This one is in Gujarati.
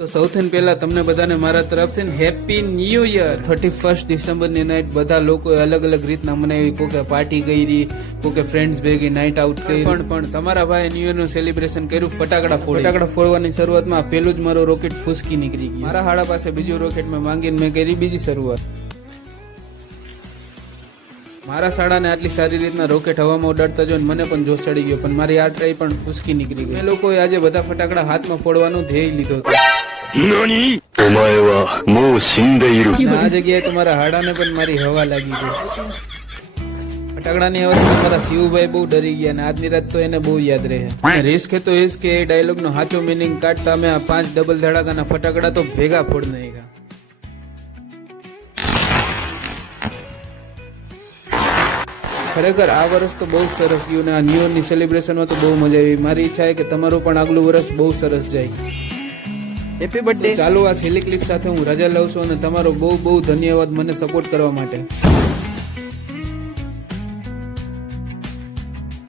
તો સૌથી પહેલા તમને બધાને મારા તરફથી હેપી ન્યૂ યર। 31 ડિસેમ્બરની નાઇટ બધા લોકોએ અલગ અલગ રીતના મનાવી, કોકે પાર્ટી કરી, કોકે ફ્રેન્ડ્સ ભેગી નાઇટ આઉટ કરી, પણ તમારા ભાઈ ન્યૂ યર નું સેલિબ્રેશન કર્યું ફટાકડા ફોડવાની શરૂઆતમાં પેલું જ મારો રોકેટ ફૂસકી નીકળી ગઈ। મારા હાડા પાસે બીજું રોકેટ મેં માંગીને મેં કરી બીજી શરૂઆત। મારા શાળાને આટલી સારી રીતના રોકેટ હવામાં ઉડાડતા જોઈને મને પણ જોશ ચડી ગયો, પણ મારી આ ટ્રાય પણ ફૂસકી નીકળી ગઈ। એ લોકોએ આજે બધા ફટાકડા હાથમાં ફોડવાનો ધ્યેય લીધો હતો। આ જગ્યાએ તમારા હાડાને પણ મારી હવા લાગી ગઈ। ફટાકડાની અવાજથી મારા શિવભાઈ બહુ ડરી ગયા અને આજની રાત તો એને બહુ યાદ રહે। રિસ્ક હે તો ઇશ્ક એ ડાયલોગ નો સાચો મિનિંગ કાઢતા અમે આ 5 ડબલ ધડાકાના ફટાકડા તો ભેગા ફોડ નાખ્યા। ખરેખર આ વર્ષ તો બહુ સરસ ગયું ને આ ન્યૂ યર ની સેલિબ્રેશનમાં તો બહુ મજા આવી। મારી ઈચ્છા છે કે તમારું પણ આગલું વર્ષ બહુ સરસ જાય। Happy birthday. ચાલો આ છેલ્લી ક્લિપ સાથે હું રજા લઉં છું અને તમારો બહુ બહુ ધન્યવાદ મને સપોર્ટ કરવા માટે।